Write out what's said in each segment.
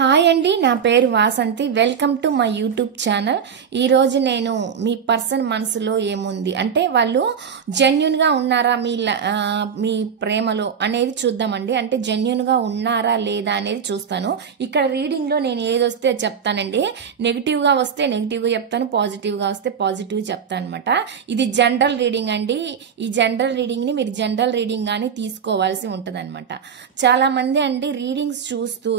Hi అండి, నా పేరు Vasanthi. Welcome to my YouTube channel. ఈరోజు నేను మీ పర్సన్ మనసులో ఏముంది అంటే వాళ్ళు జెన్యున్గా ఉన్నారా మీ ప్రేమలో అనేది చూద్దామండి. అంటే జెన్యున్గా ఉన్నారా లేదా అనేది చూస్తాను. ఇక్కడ రీడింగ్లో నేను ఏదొస్తే చెప్తానండి. నెగిటివ్గా వస్తే నెగిటివ్గా చెప్తాను, పాజిటివ్గా వస్తే పాజిటివ్ చెప్తాను అనమాట. ఇది జనరల్ రీడింగ్ అండి. ఈ జనరల్ రీడింగ్ని మీరు జనరల్ రీడింగ్ గానీ తీసుకోవాల్సి ఉంటుంది అనమాట. చాలా మంది అండి రీడింగ్స్ చూస్తూ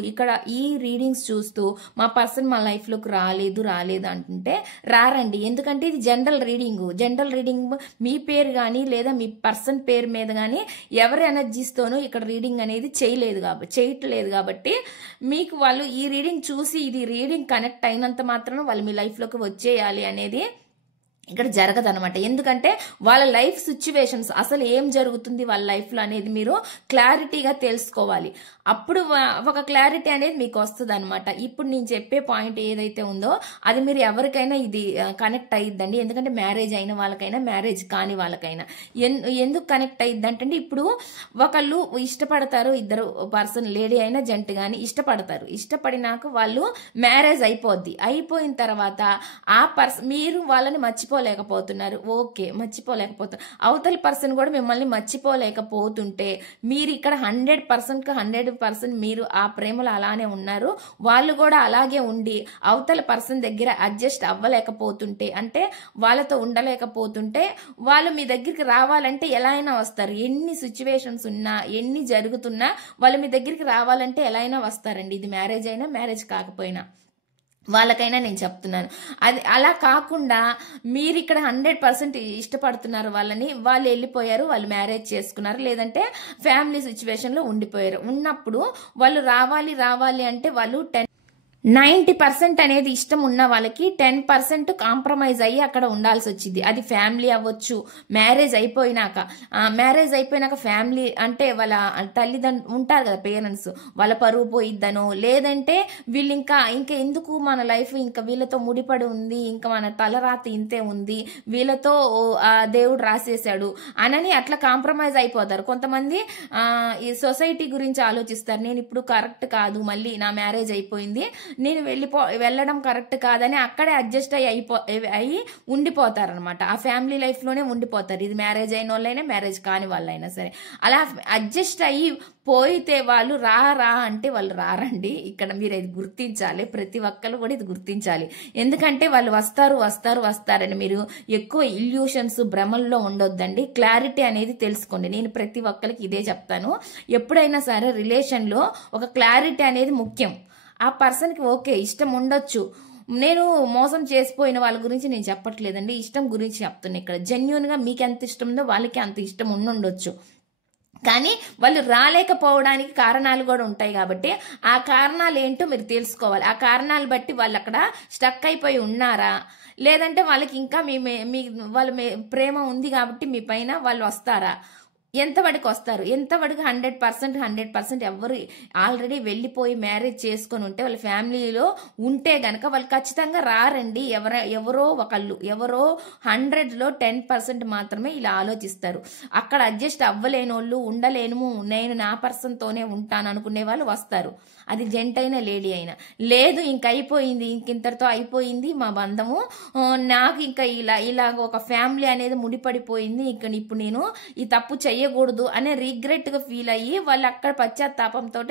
ఈ రీడింగ్స్ చూస్తూ మా పర్సన్ మా లైఫ్లోకి రాలేదు అంటుంటే రారండి. ఎందుకంటే ఇది జనరల్ రీడింగ్ మీ పేరు కానీ లేదా మీ పర్సన్ పేరు మీద కానీ ఎవరి ఎనర్జీస్తోనూ ఇక్కడ రీడింగ్ అనేది చేయట్లేదు కాబట్టి మీకు వాళ్ళు ఈ రీడింగ్ చూసి ఇది రీడింగ్ కనెక్ట్ అయినంత మాత్రం వాళ్ళు మీ లైఫ్లోకి వచ్చేయాలి అనేది ఇక్కడ జరగదు అనమాట. ఎందుకంటే వాళ్ళ లైఫ్ సిచ్యువేషన్స్ అసలు ఏం జరుగుతుంది వాళ్ళ లైఫ్లో అనేది మీరు క్లారిటీగా తెలుసుకోవాలి. అప్పుడు ఒక క్లారిటీ అనేది మీకు వస్తుంది అనమాట. ఇప్పుడు నేను చెప్పే పాయింట్ ఏదైతే ఉందో అది మీరు ఎవరికైనా ఇది కనెక్ట్ అయ్యిద్దండి. ఎందుకంటే మ్యారేజ్ అయిన వాళ్ళకైనా మ్యారేజ్ కాని వాళ్ళకైనా ఎందుకు కనెక్ట్ అయ్యిద్దంటే ఇప్పుడు ఒకళ్ళు ఇష్టపడతారు, ఇద్దరు పర్సన్ లేడీ అయినా జంట కానీ ఇష్టపడినాక వాళ్ళు మ్యారేజ్ అయిపోయిన తర్వాత ఆ మీరు వాళ్ళని మర్చిపోలేకపోతున్నారు. అవతలి పర్సన్ కూడా మిమ్మల్ని మర్చిపోలేకపోతుంటే మీరు ఇక్కడ 100% మీరు ఆ ప్రేమలో అలానే ఉన్నారు. వాళ్ళు కూడా అలాగే ఉండి అవతల పర్సన్ దగ్గర అడ్జస్ట్ అవ్వలేకపోతుంటే అంటే వాళ్ళతో ఉండలేకపోతుంటే వాళ్ళు మీ దగ్గరికి రావాలంటే ఎలా అయినా వస్తారు. ఎన్ని సిచ్యువేషన్స్ ఉన్నా ఎన్ని జరుగుతున్నా వాళ్ళు మీ దగ్గరికి రావాలంటే ఎలా అయినా వస్తారండి. ఇది మ్యారేజ్ అయినా మ్యారేజ్ కాకపోయినా వాళ్ళకైనా నేను చెప్తున్నాను. అది అలా కాకుండా మీరు ఇక్కడ 100% ఇష్టపడుతున్నారు వాళ్ళని, వాళ్ళు వెళ్ళిపోయారు, వాళ్ళు మ్యారేజ్ చేసుకున్నారు, లేదంటే ఫ్యామిలీ సిచ్యువేషన్లో ఉన్నప్పుడు వాళ్ళు రావాలి అంటే వాళ్ళు 90% అనేది ఇష్టం ఉన్న వాళ్ళకి 10% కాంప్రమైజ్ అయ్యి అక్కడ ఉండాల్సి వచ్చింది. అది ఫ్యామిలీ అవ్వచ్చు. మ్యారేజ్ అయిపోయినాక ఫ్యామిలీ అంటే వాళ్ళ తల్లిదండ్రులు ఉంటారు కదా, పేరెంట్స్, వాళ్ళ పరువు పోయిద్దనో లేదంటే వీళ్ళు ఇంకా ఎందుకు మన లైఫ్ ఇంకా వీళ్ళతో ముడిపడి ఉంది, ఇంకా మన తలరాత ఇంతే ఉంది, వీళ్ళతో దేవుడు రాసేసాడు అనని అట్లా కాంప్రమైజ్ అయిపోతారు. కొంతమంది ఈ సొసైటీ గురించి ఆలోచిస్తారు. నేను ఇప్పుడు కరెక్ట్ కాదు, మళ్ళీ నా మ్యారేజ్ అయిపోయింది, నేను వెళ్ళడం కరెక్ట్ కాదని అక్కడే అడ్జస్ట్ అయ్యి ఉండిపోతారు అనమాట. ఆ ఫ్యామిలీ లైఫ్లోనే ఉండిపోతారు. ఇది మ్యారేజ్ అయిన వాళ్ళైనా మ్యారేజ్ కాని వాళ్ళైనా సరే అలా అడ్జస్ట్ అయ్యి పోయితే వాళ్ళు రా అంటే వాళ్ళు రారండి. ఇక్కడ మీరు ఇది గుర్తించాలి. ప్రతి ఒక్కరు కూడా ఇది గుర్తించాలి. ఎందుకంటే వాళ్ళు వస్తారని మీరు ఎక్కువ ఇల్యూషన్స్ భ్రమల్లో ఉండొద్దండి. క్లారిటీ అనేది తెలుసుకోండి. నేను ప్రతి ఒక్కరికి ఇదే చెప్తాను. ఎప్పుడైనా సరే రిలేషన్లో ఒక క్లారిటీ అనేది ముఖ్యం. ఆ పర్సన్కి ఓకే ఇష్టం ఉండొచ్చు. నేను మోసం చేసిపోయిన వాళ్ళ గురించి నేను చెప్పట్లేదండి, ఇష్టం గురించి చెప్తున్నా. ఇక్కడ జెన్యున్గా మీకు ఎంత ఇష్టం ఉందో వాళ్ళకి అంత ఇష్టం ఉండొచ్చు. కానీ వాళ్ళు రాలేకపోవడానికి కారణాలు కూడా ఉంటాయి కాబట్టి ఆ కారణాలు ఏంటో మీరు తెలుసుకోవాలి. ఆ కారణాలు బట్టి వాళ్ళు అక్కడ స్టక్ అయిపోయి ఉన్నారా, లేదంటే వాళ్ళకి ఇంకా వాళ్ళ ప్రేమ ఉంది కాబట్టి మీ పైన వాళ్ళు వస్తారా, ఎంతవరకు వస్తారు, ఎంతవరకు 100% ఎవరు ఆల్రెడీ వెళ్ళిపోయి మ్యారేజ్ చేసుకొని ఉంటే వాళ్ళ ఫ్యామిలీలో ఉంటే గనక వాళ్ళు ఖచ్చితంగా రారండి. ఎవరో 100లో 10% మాత్రమే ఇలా ఆలోచిస్తారు. అక్కడ అడ్జస్ట్ అవ్వలేని వాళ్ళు, ఉండలేను నేను నా పర్సన్తోనే ఉంటాను అనుకునే వాళ్ళు వస్తారు. అది జెంట్ అయినా లేడీ అయినా. లేదు ఇంకైపోయింది, ఇంతటితో అయిపోయింది మా బంధము, నాకు ఇంకా ఇలా ఒక ఫ్యామిలీ అనేది ముడిపడిపోయింది, ఇప్పుడు నేను ఈ తప్పు చేయకూడదు అనే రిగ్రెట్గా ఫీల్ అయ్యి వాళ్ళు అక్కడ పశ్చాత్తాపంతో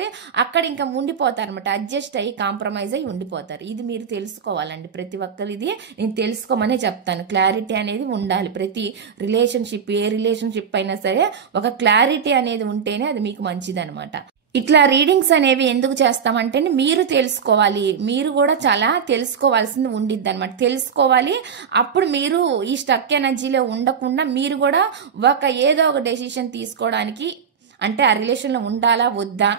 అక్కడ ఇంకా ఉండిపోతారు అనమాట. అడ్జస్ట్ అయ్యి కాంప్రమైజ్ అయ్యి ఉండిపోతారు. ఇది మీరు తెలుసుకోవాలండి. ప్రతి ఒక్కరు ఇది నేను తెలుసుకోమనే చెప్తాను. క్లారిటీ అనేది ఉండాలి. ప్రతి రిలేషన్షిప్, ఏ రిలేషన్షిప్ అయినా సరే ఒక క్లారిటీ అనేది ఉంటేనే అది మీకు మంచిది అనమాట. ఇట్లా రీడింగ్స్ అనేవి ఎందుకు చేస్తామంటే మీరు తెలుసుకోవాలి. మీరు కూడా చాలా తెలుసుకోవాల్సింది ఉండిద్ది అనమాట. తెలుసుకోవాలి. అప్పుడు మీరు ఈ స్టక్ ఎనర్జీలో ఉండకుండా మీరు కూడా ఏదో ఒక డెసిషన్ తీసుకోవడానికి, అంటే ఆ రిలేషన్లో ఉండాలా వద్దా,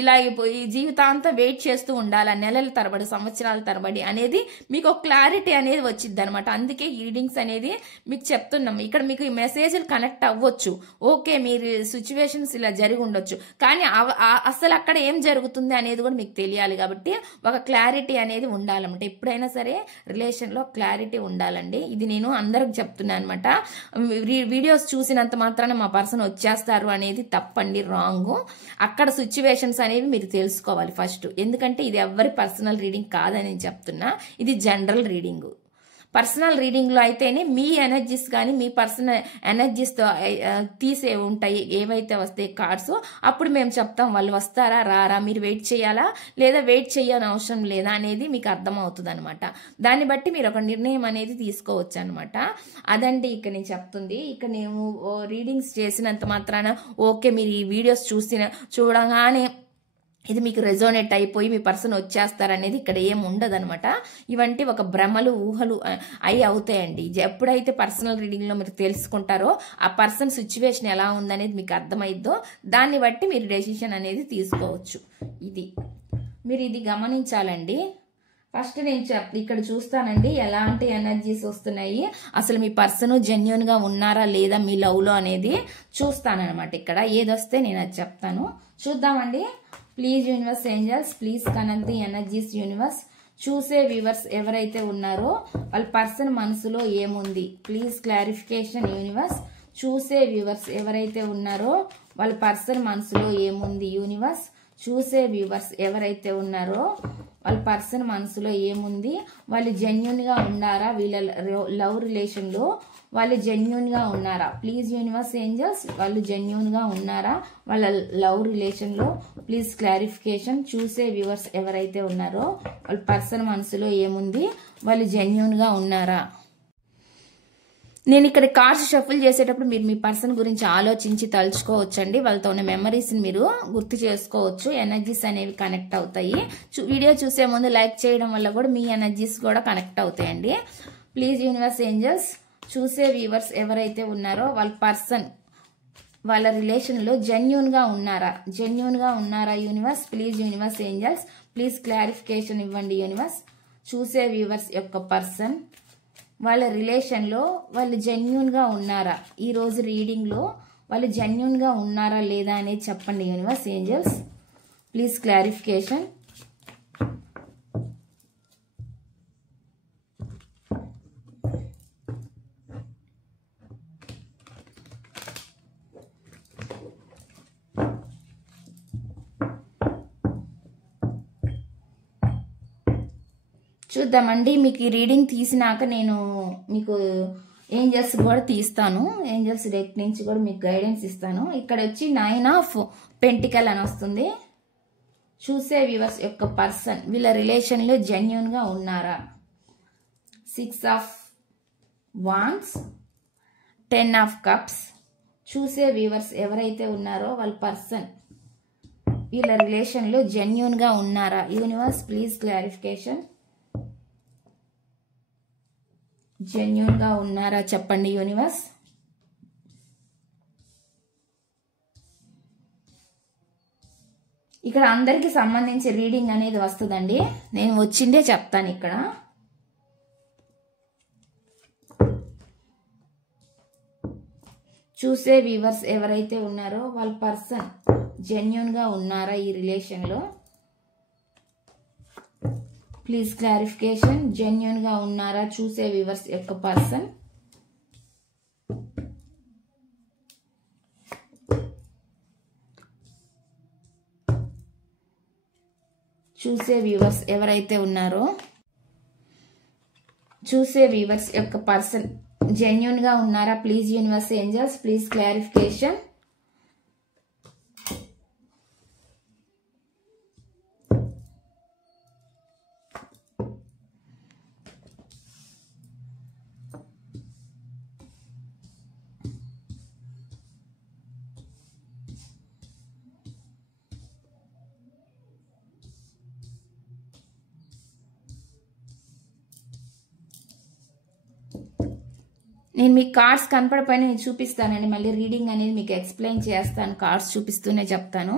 ఇలా ఈ జీవితాంతం వెయిట్ చేస్తూ ఉండాలా, నెలల తరబడి సంవత్సరాల తరబడి అనేది మీకు ఒక క్లారిటీ అనేది వచ్చింది అనమాట. అందుకే ఈ రీడింగ్స్ అనేది మీకు చెప్తున్నాం. ఇక్కడ మీకు ఈ మెసేజ్లు కనెక్ట్ అవ్వచ్చు. ఓకే మీరు సిచ్యువేషన్స్ ఇలా జరిగి ఉండొచ్చు, కానీ అసలు అక్కడ ఏం జరుగుతుంది అనేది కూడా మీకు తెలియాలి. కాబట్టి ఒక క్లారిటీ అనేది ఉండాలన్నమాట. ఎప్పుడైనా సరే రిలేషన్లో క్లారిటీ ఉండాలండి. ఇది నేను అందరికి చెప్తున్నాను అనమాట. వీడియోస్ చూసినంత మాత్రాన మా పర్సన్ వచ్చేస్తారు అనేది తప్పండి, రాంగ్. అక్కడ సిచ్యువేషన్స్ ఎనర్జీస్ అనేవి మీరు తెలుసుకోవాలి ఫస్ట్. ఎందుకంటే ఇది ఎవరి పర్సనల్ రీడింగ్ కాదని నేను చెప్తున్నా, ఇది జనరల్ రీడింగ్. పర్సనల్ రీడింగ్లో అయితేనే మీ ఎనర్జీస్ కానీ మీ పర్సనల్ ఎనర్జీస్తో తీసే ఉంటాయి ఏవైతే వస్తాయి కార్డ్స్, అప్పుడు మేము చెప్తాం వాళ్ళు వస్తారా రారా, మీరు వెయిట్ చేయాలా లేదా వెయిట్ చేయని అవసరం లేదా అనేది మీకు అర్థమవుతుంది అనమాట. దాన్ని బట్టి మీరు ఒక నిర్ణయం అనేది తీసుకోవచ్చు అనమాట. అదండి ఇక్కడ నేను చెప్తుంది. ఇక నేను రీడింగ్స్ చేసినంత మాత్రాన ఓకే మీరు ఈ వీడియోస్ చూడగానే ఇది మీకు రెజోనేట్ అయిపోయి మీ పర్సన్ వచ్చేస్తారనేది ఇక్కడ ఏం ఉండదనమాట. ఇవంటి ఒక భ్రమలు ఊహలు అయి అవుతాయండి. ఎప్పుడైతే పర్సనల్ రీడింగ్లో మీరు తెలుసుకుంటారో ఆ పర్సన్ సిచ్యువేషన్ ఎలా ఉందనేది మీకు అర్థమైద్దో దాన్ని బట్టి మీరు డెసిషన్ అనేది తీసుకోవచ్చు. మీరు ఇది గమనించాలండి. ఫస్ట్ నేను ఇక్కడ చూస్తానండి ఎలాంటి ఎనర్జీస్ వస్తున్నాయి, అసలు మీ పర్సన్ జెన్యూన్గా ఉన్నారా లేదా మీ లవ్లో అనేది చూస్తానన్నమాట. ఇక్కడ ఏదొస్తే నేను అది చెప్తాను. చూద్దామండి. Please universe angels, please connect the energies universe. చూసే వ్యూవర్స్ ఎవరైతే ఉన్నారో వాళ్ళ పర్సన్ మనసులో ఏముంది, ప్లీజ్ క్లారిఫికేషన్ యూనివర్స్. చూసే వ్యూవర్స్ ఎవరైతే ఉన్నారో వాళ్ళ పర్సన్ మనసులో ఏముంది యూనివర్స్. చూసే వ్యూవర్స్ ఎవరైతే ఉన్నారో వాళ్ళ పర్సన్ మనసులో ఏముంది, వాళ్ళు జెన్యూన్గా ఉన్నారా, వీళ్ళ లవ్ రిలేషన్లో వాళ్ళు జెన్యూన్గా ఉన్నారా, ప్లీజ్ యూనివర్స్ ఏంజల్స్ వాళ్ళు జెన్యూన్గా ఉన్నారా వాళ్ళ లవ్ రిలేషన్లో, ప్లీజ్ క్లారిఫికేషన్. చూసే వ్యూవర్స్ ఎవరైతే ఉన్నారో వాళ్ళ పర్సన్ మనసులో ఏముంది, వాళ్ళు జెన్యూన్గా ఉన్నారా. నేను ఇక్కడ కార్డ్స్ షఫుల్ చేసేటప్పుడు మీరు మీ పర్సన్ గురించి ఆలోచించి తలుచుకోవచ్చండి. వాళ్ళతో ఉన్న మెమరీస్ని మీరు గుర్తు చేసుకోవచ్చు. ఎనర్జీస్ అనేవి కనెక్ట్ అవుతాయి. వీడియో చూసే ముందు లైక్ చేయడం వల్ల కూడా మీ ఎనర్జీస్ కూడా కనెక్ట్ అవుతాయండి. ప్లీజ్ యూనివర్స్ ఏంజల్స్, చూసే వ్యూవర్స్ ఎవరైతే ఉన్నారో వాళ్ళ పర్సన్ వాళ్ళ రిలేషన్లో జెన్యూన్గా ఉన్నారా universe. Please universe angels, please clarification ఇవ్వండి యూనివర్స్. చూసే వ్యూవర్స్ యొక్క పర్సన్ వాళ్ళ రిలేషన్లో వాళ్ళు జెన్యూన్గా ఉన్నారా, ఈరోజు రీడింగ్లో వాళ్ళు జెన్యూన్గా ఉన్నారా లేదా అనేది చెప్పండి యూనివర్స్ ఏంజల్స్. Please clarification. చూద్దామండి. మీకు ఈ రీడింగ్ తీసినాక నేను మీకు ఏంజల్స్ కూడా తీస్తాను. ఏంజల్స్ డెక్ నుంచి కూడా మీకు గైడెన్స్ ఇస్తాను. ఇక్కడ వచ్చి 9 ఆఫ్ పెంటికల్ అని వస్తుంది. చూసే వ్యూవర్స్ యొక్క పర్సన్ వీళ్ళ రిలేషన్లో జెన్యూన్గా ఉన్నారా. 6 ఆఫ్ వాండ్స్, 10 ఆఫ్ కప్స్. చూసే వ్యూవర్స్ ఎవరైతే ఉన్నారో వాళ్ళ పర్సన్ వీళ్ళ రిలేషన్లో జెన్యూన్గా ఉన్నారా యూనివర్స్. Please clarification. జెన్యూన్గా ఉన్నారా చెప్పండి యూనివర్స్. ఇక్కడ అందరికి సంబంధించి రీడింగ్ అనేది వస్తుందండి. నేను వచ్చిందే చెప్తాను. ఇక్కడ చూసే వ్యూవర్స్ ఎవరైతే ఉన్నారో వాళ్ళ పర్సన్ జెన్యూన్గా ఉన్నారా ఈ రిలేషన్లో. Please clarification. జెన్యూన్గా ఉన్నారా చూసే వ్యూవర్స్ యొక్క పర్సన్. చూసే వ్యూవర్స్ ఎవరైతే ఉన్నారో చూసే వ్యూవర్స్ యొక్క పర్సన్ జెన్యూన్గా ఉన్నారా. Please universe angels, please clarification. నేను మీకు కార్డ్స్ కనపడపైన చూపిస్తానండి. మళ్ళీ రీడింగ్ అనేది మీకు ఎక్స్ప్లెయిన్ చేస్తాను. కార్డ్స్ చూపిస్తూనే చెప్తాను.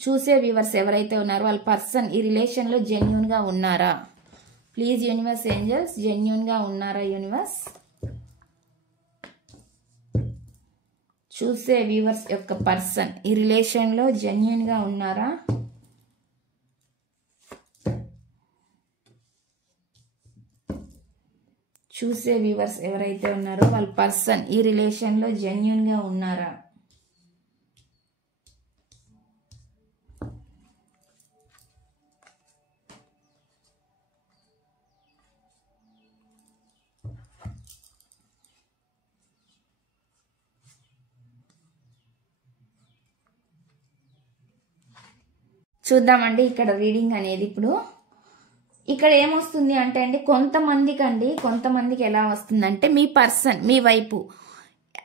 చూసే వ్యూవర్స్ ఎవరైతే ఉన్నారో వాళ్ళ పర్సన్ ఈ రిలేషన్లో జెన్యూన్గా ఉన్నారా. ప్లీజ్ యూనివర్స్ ఏంజల్స్ జెన్యూన్గా ఉన్నారా యూనివర్స్. చూసే వ్యూవర్స్ యొక్క పర్సన్ ఈ రిలేషన్లో జెన్యూన్గా ఉన్నారా. చూసే వ్యూవర్స్ ఎవరైతే ఉన్నారో వాళ్ళ పర్సన్ ఈ రిలేషన్లో జెన్యూన్గా ఉన్నారా. చూద్దామండి ఇక్కడ రీడింగ్ అనేది. ఇప్పుడు ఇక్కడ ఏమొస్తుంది అంటే అండి, కొంతమందికి ఎలా వస్తుందంటే, మీ పర్సన్ మీ వైపు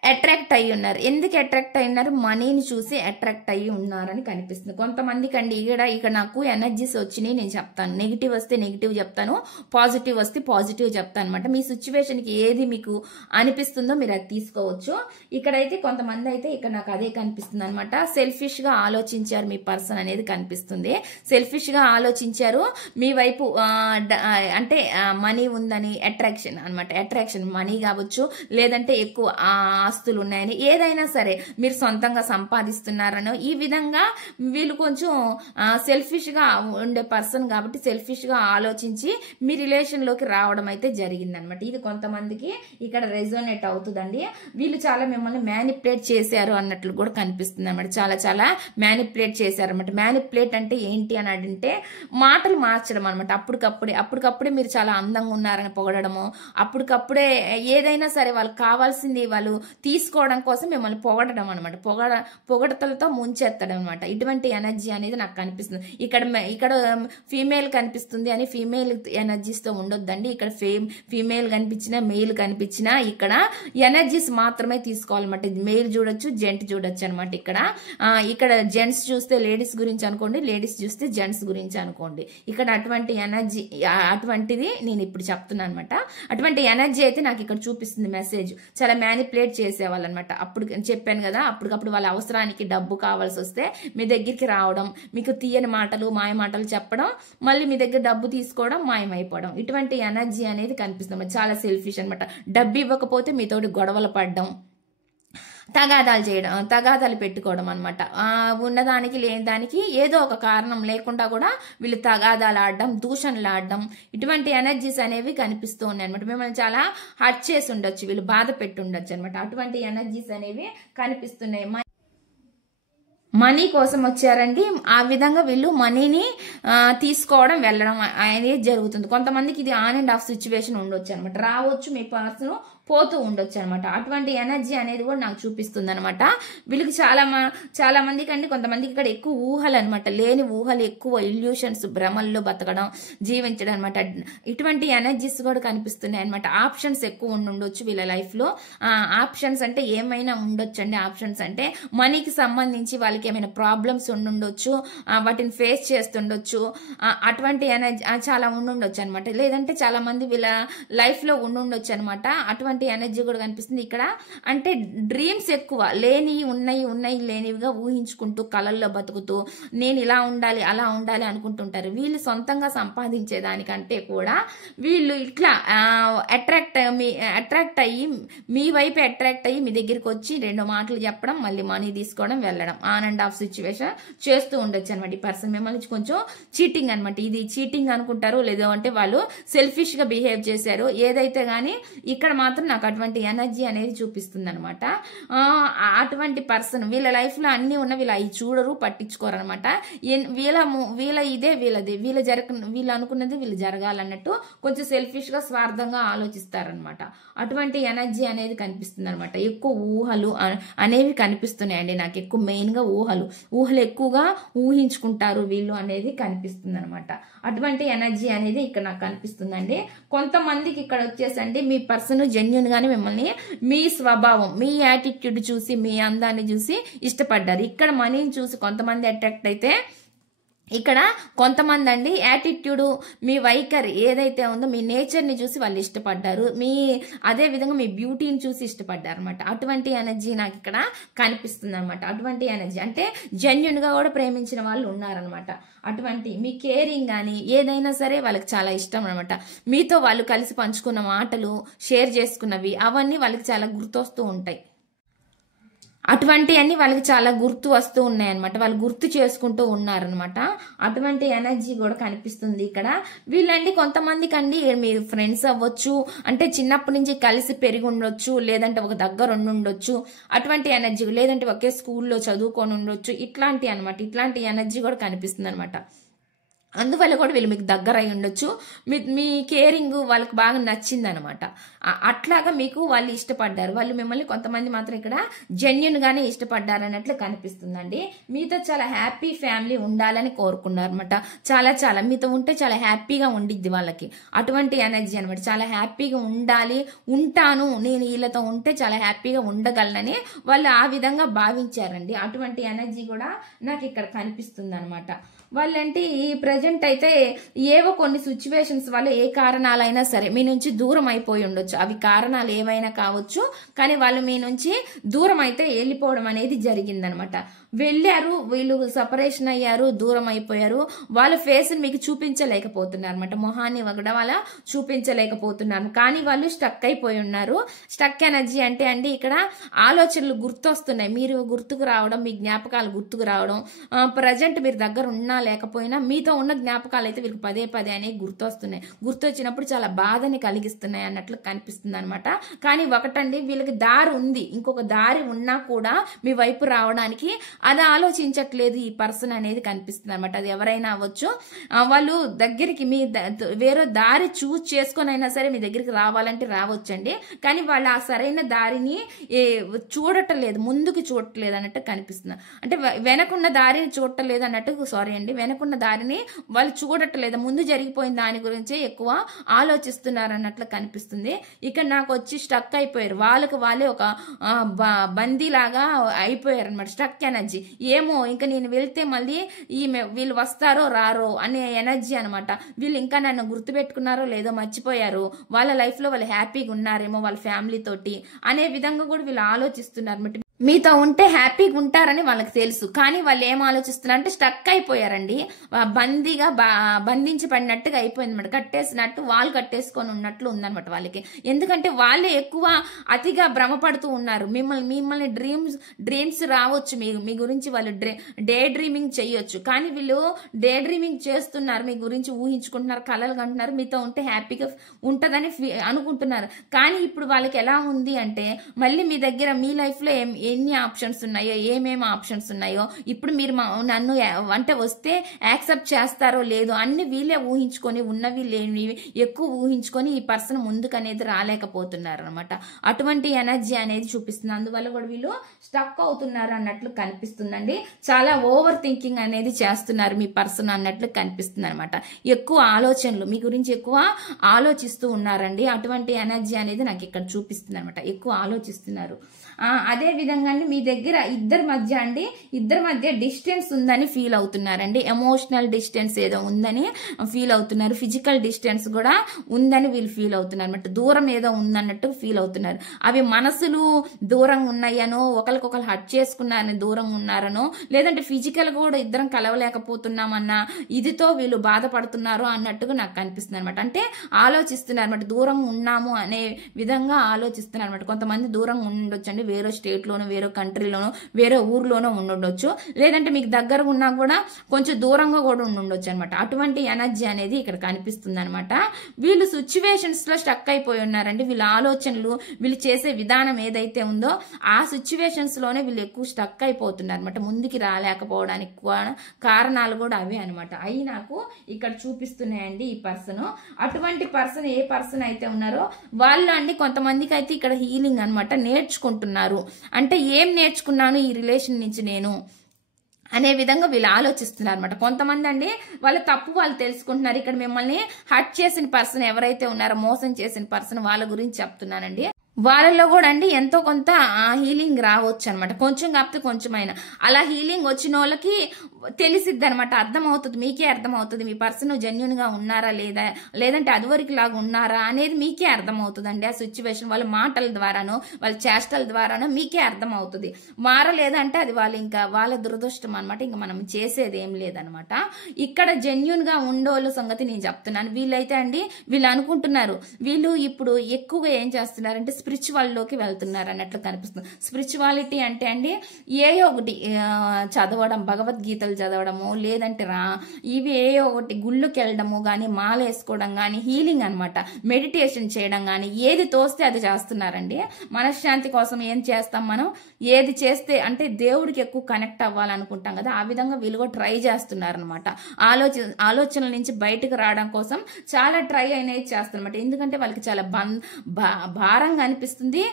అట్రాక్ట్ అయ్యి ఉన్నారు. ఎందుకు అట్రాక్ట్ అయి ఉన్నారు? మనీని చూసి అట్రాక్ట్ అయ్యి ఉన్నారని కనిపిస్తుంది కొంతమందికి అండి. ఇక్కడ నాకు ఎనర్జీస్ వచ్చినాయి, నేను చెప్తాను. నెగిటివ్ వస్తే నెగిటివ్ చెప్తాను, పాజిటివ్ వస్తే పాజిటివ్ చెప్తాను అనమాట. మీ సిచ్యువేషన్కి ఏది మీకు అనిపిస్తుందో మీరు అది తీసుకోవచ్చు. ఇక్కడైతే కొంతమంది అయితే ఇక్కడ నాకు అదే కనిపిస్తుంది అనమాట. సెల్ఫిష్ గా ఆలోచించారు మీ పర్సన్ అనేది కనిపిస్తుంది. సెల్ఫిష్ గా ఆలోచించారు మీ వైపు, అంటే మనీ ఉందని అట్రాక్షన్ అనమాట. అట్రాక్షన్ మనీ కావచ్చు, లేదంటే ఎక్కువ ఆస్తులు ఉన్నాయని, ఏదైనా సరే మీరు సొంతంగా సంపాదిస్తున్నారనో ఈ విధంగా వీళ్ళు కొంచెం సెల్ఫిష్ గా ఉండే పర్సన్ కాబట్టి సెల్ఫిష్ గా ఆలోచించి మీ రిలేషన్ లోకి రావడం అయితే జరిగిందనమాట. ఇది కొంతమందికి ఇక్కడ రెజోనేట్ అవుతుందండి. వీళ్ళు చాలా మిమ్మల్ని మ్యానిపులేట్ చేశారు అన్నట్లు కూడా కనిపిస్తుంది అనమాట. చాలా మ్యానిపులేట్ చేశారనమాట. మ్యానిపులేట్ అంటే ఏంటి అని అంటే మాటలు మార్చడం అనమాట. అప్పటికప్పుడే మీరు చాలా అందంగా ఉన్నారని పొగడము, అప్పటికప్పుడే ఏదైనా సరే వాళ్ళకి కావాల్సింది వాళ్ళు తీసుకోవడం కోసం మిమ్మల్ని పొగడడం అనమాట. పొగడతలతో ముంచెత్తడం అనమాట. ఇటువంటి ఎనర్జీ అనేది నాకు కనిపిస్తుంది. ఇక్కడ ఫీమేల్ కనిపిస్తుంది అని ఫీమేల్ ఎనర్జీస్ తో ఉండొద్దండి. ఇక్కడ ఫీమేల్ కనిపించినా మెయిల్ కనిపించినా ఇక్కడ ఎనర్జీస్ మాత్రమే తీసుకోవాలన్నమాట. మెయిల్ చూడొచ్చు, జెంట్ చూడొచ్చు అనమాట. ఇక్కడ జెంట్స్ చూస్తే లేడీస్ గురించి అనుకోండి, లేడీస్ చూస్తే జెంట్స్ గురించి అనుకోండి. ఇక్కడ అటువంటి ఎనర్జీ, అటువంటిది నేను ఇప్పుడు చెప్తున్నాను అనమాట. అటువంటి ఎనర్జీ అయితే నాకు ఇక్కడ చూపిస్తుంది మెసేజ్. చాలా మ్యానిపులేట్ చేసేవాళ్ళు అనమాట. అప్పుడు చెప్పాను కదా, అప్పటికప్పుడు వాళ్ళ అవసరానికి డబ్బు కావాల్సి వస్తే మీ దగ్గరికి రావడం, మీకు తీయని మాటలు, మాయ మాటలు చెప్పడం, మళ్ళీ మీ దగ్గర డబ్బు తీసుకోవడం, మాయమైపోవడం, ఇటువంటి ఎనర్జీ అనేది కనిపిస్తుంది. చాలా సెల్ఫిష్ అనమాట. డబ్బు ఇవ్వకపోతే మీతోటి గొడవలు పడడం, తగాదాలు పెట్టుకోవడం అనమాట. ఉన్నదానికి లేని దానికి ఏదో ఒక కారణం లేకుండా కూడా వీళ్ళు తగాదాలు ఆడడం, దూషణలు ఆడడం, ఇటువంటి ఎనర్జీస్ అనేవి కనిపిస్తూ ఉన్నాయి అనమాట. మిమ్మల్ని చాలా హర్ట్ చేసి ఉండొచ్చు, వీళ్ళు బాధ పెట్టి ఉండొచ్చు అనమాట. అటువంటి ఎనర్జీస్ అనేవి కనిపిస్తున్నాయి. మనీ కోసం వచ్చారండి. ఆ విధంగా వీళ్ళు మనీని తీసుకోవడం వెళ్ళడం అనేది జరుగుతుంది. కొంతమందికి ఇది ఆన్ అండ్ ఆఫ్ సిచ్యువేషన్ ఉండొచ్చు అనమాట. రావచ్చు, మీ పర్సన్ పోతూ ఉండొచ్చు అనమాట. అటువంటి ఎనర్జీ అనేది కూడా నాకు చూపిస్తుంది అనమాట. వీళ్ళకి చాలా మందికి అండి, కొంతమందికి ఇక్కడ ఎక్కువ ఊహలు అనమాట. లేని ఊహలు, ఎక్కువ ఇల్యూషన్స్, భ్రమల్లో బతకడం, జీవించడం అనమాట. ఇటువంటి ఎనర్జీస్ కూడా కనిపిస్తున్నాయి అనమాట. ఆప్షన్స్ ఎక్కువ ఉండొచ్చు వీళ్ళ లైఫ్ లో. ఆప్షన్స్ అంటే ఏమైనా ఉండొచ్చు అండి. ఆప్షన్స్ అంటే మనీకి సంబంధించి వాళ్ళకి ఏమైనా ప్రాబ్లమ్స్ ఉండుండొచ్చు, వాటిని ఫేస్ చేస్తుండొచ్చు. అటువంటి ఎనర్జీ చాలా ఉండుండొచ్చు అనమాట. లేదంటే చాలా మంది వీళ్ళ లైఫ్ లో ఉండుండొచ్చు అనమాట. అటువంటి ఎనర్జీ కూడా కనిపిస్తుంది ఇక్కడ. అంటే డ్రీమ్స్ ఎక్కువ, ఉన్నాయి లేనివిగా ఊహించుకుంటూ కలల్లో బతుకుతూ నేను ఇలా ఉండాలి అలా ఉండాలి అనుకుంటుంటారు. వీళ్ళు సొంతంగా సంపాదించేదానికంటే కూడా వీళ్ళు ఇట్లా అట్రాక్ట్ అయ్యి మీ వైపు అట్రాక్ట్ అయ్యి మీ దగ్గరికి వచ్చి రెండు మాటలు చెప్పడం, మళ్ళీ మనీ తీసుకోవడం, వెళ్ళడం, ఆన్ అండ్ ఆఫ్ సిచ్యువేషన్ చేస్తూ ఉండొచ్చు అనమాట. ఈ పర్సన్ మిమ్మల్ని కొంచెం చీటింగ్ అనమాట. ఇది చీటింగ్ అనుకుంటారు, లేదు అంటే వాళ్ళు సెల్ఫిష్ గా బిహేవ్ చేశారు, ఏదైతే గానీ ఇక్కడ మాత్రం నాకు అటువంటి ఎనర్జీ అనేది చూపిస్తుంది అనమాట. అటువంటి పర్సన్ వీళ్ళ లైఫ్ లో అన్ని ఉన్న వీళ్ళు అవి చూడరు, పట్టించుకోరు అనమాట. వీళ్ళు అనుకున్నది వీళ్ళు జరగాలన్నట్టు కొంచెం సెల్ఫిష్ గా, స్వార్థంగా ఆలోచిస్తారనమాట. అటువంటి ఎనర్జీ అనేది కనిపిస్తుంది అనమాట. ఎక్కువ ఊహలు అనేవి కనిపిస్తున్నాయండి నాకు. ఎక్కువ మెయిన్ గా ఊహలు ఎక్కువగా ఊహించుకుంటారు వీళ్ళు అనేది కనిపిస్తుంది అనమాట. అటువంటి ఎనర్జీ అనేది ఇక్కడ నాకు కనిపిస్తుందండి. కొంతమందికి ఇక్కడ వచ్చేసండి మీ పర్సన్ జెన్యూన్ గానే మిమ్మల్ని మీ స్వభావం, మీ యాటిట్యూడ్ చూసి, మీ అందాన్ని చూసి ఇష్టపడ్డారు. ఇక్కడ మనీని చూసి కొంతమంది అట్రాక్ట్ అయితే, ఇక్కడ కొంతమంది అండి యాటిట్యూడ్, మీ వైఖరి ఏదైతే ఉందో, మీ నేచర్ ని చూసి వాళ్ళు ఇష్టపడ్డారు. అదే విధంగా మీ బ్యూటీని చూసి ఇష్టపడ్డారు అనమాట. అటువంటి ఎనర్జీ నాకు ఇక్కడ కనిపిస్తుంది అనమాట. అటువంటి ఎనర్జీ అంటే జెన్యూన్ గా కూడా ప్రేమించిన వాళ్ళు ఉన్నారనమాట. అటువంటి మీ కేరింగ్ కానీ ఏదైనా సరే వాళ్ళకి చాలా ఇష్టం అనమాట. మీతో వాళ్ళు కలిసి పంచుకున్న మాటలు, షేర్ చేసుకున్నవి, అవన్నీ వాళ్ళకి చాలా గుర్తొస్తూ ఉంటాయి. అటువంటి అన్ని వాళ్ళకి చాలా గుర్తు వస్తూ ఉన్నాయన్నమాట. వాళ్ళు గుర్తు చేసుకుంటూ ఉన్నారనమాట. అటువంటి ఎనర్జీ కూడా కనిపిస్తుంది ఇక్కడ. వీళ్ళండి కొంతమందికి అండి మీరు ఫ్రెండ్స్ అవ్వచ్చు, అంటే చిన్నప్పటి నుంచి కలిసి పెరిగి ఉండొచ్చు, లేదంటే ఒక దగ్గర ఉండొచ్చు. అటువంటి ఎనర్జీ, లేదంటే ఒకే స్కూల్లో చదువుకొని ఉండొచ్చు. ఇట్లాంటి అనమాట. ఇట్లాంటి ఎనర్జీ కూడా కనిపిస్తుంది అనమాట. అందువల్ల కూడా వీళ్ళు మీకు దగ్గర అయి ఉండొచ్చు. మీ కేరింగ్ వాళ్ళకి బాగా నచ్చిందనమాట. అట్లాగా మీకు వాళ్ళు ఇష్టపడ్డారు. వాళ్ళు మిమ్మల్ని కొంతమంది మాత్రం ఇక్కడ జెన్యున్ గానే ఇష్టపడ్డారు అన్నట్లు కనిపిస్తుందండి. మీతో చాలా హ్యాపీ ఫ్యామిలీ ఉండాలని కోరుకున్నారు అనమాట. చాలా చాలా మీతో ఉంటే చాలా హ్యాపీగా ఉండిద్ది వాళ్ళకి. అటువంటి ఎనర్జీ అనమాట. చాలా హ్యాపీగా ఉండాలి, ఉంటాను, నేను వీళ్ళతో ఉంటే చాలా హ్యాపీగా ఉండగలనని వాళ్ళు ఆ విధంగా భావించారండి. అటువంటి ఎనర్జీ కూడా నాకు ఇక్కడ కనిపిస్తుంది అనమాట. వాళ్ళంటే ఈ ప్రజెంట్ అయితే ఏవో కొన్ని సిచ్యువేషన్స్ వల్ల ఏ కారణాలైనా సరే మీ నుంచి దూరం అయిపోయి ఉండొచ్చు. అవి కారణాలు ఏవైనా కావచ్చు, కానీ వాళ్ళు మీ నుంచి దూరం అయితే వెళ్ళిపోవడం అనేది జరిగిందనమాట. వెళ్ళారు, వీళ్ళు సపరేషన్ అయ్యారు, దూరం అయిపోయారు. వాళ్ళ ఫేస్ మీకు చూపించలేకపోతున్నారు అనమాట. మొహాన్ని కూడా వాళ్ళ చూపించలేకపోతున్నారు. కానీ వాళ్ళు స్టక్ అయిపోయి ఉన్నారు. స్టక్ ఎనర్జీ అంటే అండి ఇక్కడ ఆలోచనలు గుర్తొస్తున్నాయి. మీరు గుర్తుకు రావడం, మీ జ్ఞాపకాలు గుర్తుకు రావడం, ప్రజెంట్ మీరు దగ్గర ఉన్నా లేకపోయినా మీతో ఉన్న జ్ఞాపకాలు అయితే వీళ్ళకి పదే పదే అనేవి గుర్తొస్తున్నాయి. గుర్తొచ్చినప్పుడు చాలా బాధని కలిగిస్తున్నాయి అన్నట్లు కనిపిస్తుంది అనమాట. కానీ ఒకటండి, వీళ్ళకి దారి ఉంది, ఇంకొక దారి ఉన్నా కూడా మీ వైపు రావడానికి అది ఆలోచించట్లేదు ఈ పర్సన్ అనేది కనిపిస్తుంది అనమాట. అది ఎవరైనా అవ్వచ్చు. వాళ్ళు దగ్గరికి మీ వేరే దారి చూస్ చేసుకొని అయినా సరే మీ దగ్గరికి రావాలంటే రావచ్చండి. కానీ వాళ్ళు ఆ సరైన దారిని చూడటలేదు, ముందుకు చూడట్లేదు అన్నట్టు కనిపిస్తుంది. అంటే వెనకున్న దారిని చూడటలేదు అన్నట్టు, సారీ అండి, వెనకున్న దారిని వాళ్ళు చూడట్లేదు, ముందు జరిగిపోయిన దాని గురించే ఎక్కువ ఆలోచిస్తున్నారు అన్నట్లు కనిపిస్తుంది. ఇక్కడ నాకు వచ్చి స్టక్ అయిపోయారు. వాళ్ళకి వాళ్ళే ఒక బందీలాగా అయిపోయారు అనమాట. Stuck energy. ఏమో ఇంకా నేను వెళ్తే మళ్ళీ వీళ్ళు వస్తారో రారో అనే ఎనర్జీ అనమాట. వీళ్ళు ఇంకా నన్ను గుర్తుపెట్టుకున్నారో లేదో మర్చిపోయారు, వాళ్ళ లైఫ్ లో వాళ్ళు హ్యాపీగా ఉన్నారేమో వాళ్ళ ఫ్యామిలీ తోటి అనే విధంగా కూడా వీళ్ళు ఆలోచిస్తున్నారు అనమాట. మీతో ఉంటే హ్యాపీగా ఉంటారని వాళ్ళకి తెలుసు. కానీ వాళ్ళు ఏం ఆలోచిస్తున్నారు అంటే స్టక్ అయిపోయారండి. బందీగా బంధించి పడినట్టుగా అయిపోయింది అనమాట. కట్టేసినట్టు వాళ్ళు కట్టేసుకొని ఉన్నట్లు ఉందనమాట వాళ్ళకి. ఎందుకంటే వాళ్ళే ఎక్కువ అతిగా భ్రమపడుతూ ఉన్నారు. మిమ్మల్ని డ్రీమ్స్ రావచ్చు, మీ గురించి వాళ్ళు డే డ్రీమింగ్ చేయొచ్చు. కానీ వీళ్ళు డే డ్రీమింగ్ చేస్తున్నారు, మీ గురించి ఊహించుకుంటున్నారు, కలలు కంటున్నారు, మీతో ఉంటే హ్యాపీగా ఉంటుందని అనుకుంటున్నారు. కానీ ఇప్పుడు వాళ్ళకి ఎలా ఉంది అంటే మళ్ళీ మీ దగ్గర మీ లైఫ్ లో ఎన్ని ఆప్షన్స్ ఉన్నాయో, ఏమేమి ఆప్షన్స్ ఉన్నాయో, ఇప్పుడు మీరు నన్ను అంటే వస్తే యాక్సెప్ట్ చేస్తారో లేదో అన్ని వీళ్ళే ఊహించుకొని, ఉన్నవి లేనివి ఎక్కువ ఊహించుకొని ఈ పర్సన్ ముందుకు అనేది రాలేకపోతున్నారు అనమాట. అటువంటి ఎనర్జీ అనేది చూపిస్తుంది. అందువల్ల కూడా వీళ్ళు స్టక్ అవుతున్నారు అన్నట్లు కనిపిస్తుందండి. చాలా ఓవర్ థింకింగ్ అనేది చేస్తున్నారు మీ పర్సన్ అన్నట్లు కనిపిస్తుంది అనమాట. ఎక్కువ ఆలోచనలు, మీ గురించి ఎక్కువ ఆలోచిస్తూ ఉన్నారండి. అటువంటి ఎనర్జీ అనేది నాకు ఇక్కడ చూపిస్తుంది అనమాట. ఎక్కువ ఆలోచిస్తున్నారు. అదే విధంగా అండి మీ దగ్గర ఇద్దరి మధ్య డిస్టెన్స్ ఉందని ఫీల్ అవుతున్నారండి. ఎమోషనల్ డిస్టెన్స్ ఏదో ఉందని ఫీల్ అవుతున్నారు. ఫిజికల్ డిస్టెన్స్ కూడా ఉందని వీళ్ళు ఫీల్ అవుతున్నారు అనమాట. దూరం ఏదో ఉందన్నట్టు ఫీల్ అవుతున్నారు. అవి మనసులు దూరంగా ఉన్నాయనో, ఒకరికొకరు హట్ చేసుకున్నారని దూరంగా ఉన్నారనో, లేదంటే ఫిజికల్ కూడా ఇద్దరం కలవలేకపోతున్నామన్న ఇదితో వీళ్ళు బాధపడుతున్నారో అన్నట్టుగా నాకు కనిపిస్తుంది అనమాట. అంటే ఆలోచిస్తున్నారు అనమాట. దూరంగా ఉన్నాము అనే విధంగా ఆలోచిస్తున్నారు అనమాట. కొంతమంది దూరంగా ఉండొచ్చండి, వేరే స్టేట్ లోనో, వేరే కంట్రీలోనో, వేరే ఊర్లోనో ఉండొచ్చు. లేదంటే మీకు దగ్గరగా ఉన్నా కూడా కొంచెం దూరంగా కూడా ఉండొచ్చు అనమాట. అటువంటి ఎనర్జీ అనేది ఇక్కడ కనిపిస్తుంది అనమాట. వీళ్ళు సిచ్యువేషన్స్ లో స్టక్ అయిపోయి ఉన్నారండి. వీళ్ళ ఆలోచనలు, వీళ్ళు చేసే విధానం ఏదైతే ఉందో ఆ సిచ్యువేషన్స్ లోనే వీళ్ళు ఎక్కువ స్టక్ అయిపోతున్నారు అనమాట. ముందుకి రాలేకపోవడానికి కారణాలు కూడా అవే అనమాట. అవి నాకు ఇక్కడ చూపిస్తున్నాయండి ఈ పర్సన్. అటువంటి పర్సన్ ఏ పర్సన్ అయితే ఉన్నారో వాళ్ళు అండి కొంతమందికి అయితే ఇక్కడ హీలింగ్ అనమాట నేర్చుకుంటున్నారు. అంటే ఏం నేర్చుకున్నాను ఈ రిలేషన్ నుంచి నేను అనే విధంగా వీళ్ళు ఆలోచిస్తున్నారు అనమాట. కొంతమంది అండి వాళ్ళ తప్పు వాళ్ళు తెలుసుకుంటున్నారు. ఇక్కడ మిమ్మల్ని హర్ట్ చేసిన పర్సన్ ఎవరైతే ఉన్నారో, మోసం చేసిన పర్సన్, వాళ్ళ గురించి చెప్తున్నానండి. వాళ్ళలో కూడా అండి ఎంతో కొంత హీలింగ్ రావచ్చు అనమాట. కొంచెం కాకపోతే కొంచెమైనా అలా హీలింగ్ వచ్చిన వాళ్ళకి తెలిసిద్ది అనమాట. అర్థమవుతుంది, మీకే అర్థమవుతుంది మీ పర్సన్ జెన్యున్ గా ఉన్నారా లేదా, లేదంటే అదివరకు లాగా ఉన్నారా అనేది మీకే అర్థమవుతుంది అండి. ఆ సిచ్యువేషన్ వాళ్ళ మాటల ద్వారానో, వాళ్ళ చేష్టల ద్వారానో మీకే అర్థమవుతుంది. మారలేదంటే అది వాళ్ళ దురదృష్టం అనమాట. ఇంకా మనం చేసేది ఏం లేదనమాట. ఇక్కడ జెన్యున్ గా ఉండేవాళ్ళ సంగతి నేను చెప్తున్నాను. వీళ్ళైతే అండి వీళ్ళు అనుకుంటున్నారు, వీళ్ళు ఇప్పుడు ఎక్కువగా ఏం చేస్తున్నారంటే స్పిరిచువల్ లోకి వెళ్తున్నారు అన్నట్లు కనిపిస్తుంది. స్పిరిచువాలిటీ అంటే అండి ఏయో ఒకటి చదవడం, భగవద్గీతలు గీతలు చదవడము, లేదంటే ఇవి ఏ ఒకటి గుళ్ళుకి వెళ్ళడము కానీ, మాల వేసుకోవడం కానీ, హీలింగ్ అనమాట, మెడిటేషన్ చేయడం కానీ, ఏది తోస్తే అది చేస్తున్నారండి. మనశ్శాంతి కోసం ఏం చేస్తాం మనం, ఏది చేస్తే అంటే దేవుడికి ఎక్కువ కనెక్ట్ అవ్వాలనుకుంటాం కదా, ఆ విధంగా వీళ్ళు కూడా ట్రై చేస్తున్నారనమాట. ఆలోచనల నుంచి బయటకు రావడం కోసం చాలా ట్రై అనేది చేస్తారనమాట. ఎందుకంటే వాళ్ళకి చాలా భారంగా అనిపిస్తుంది,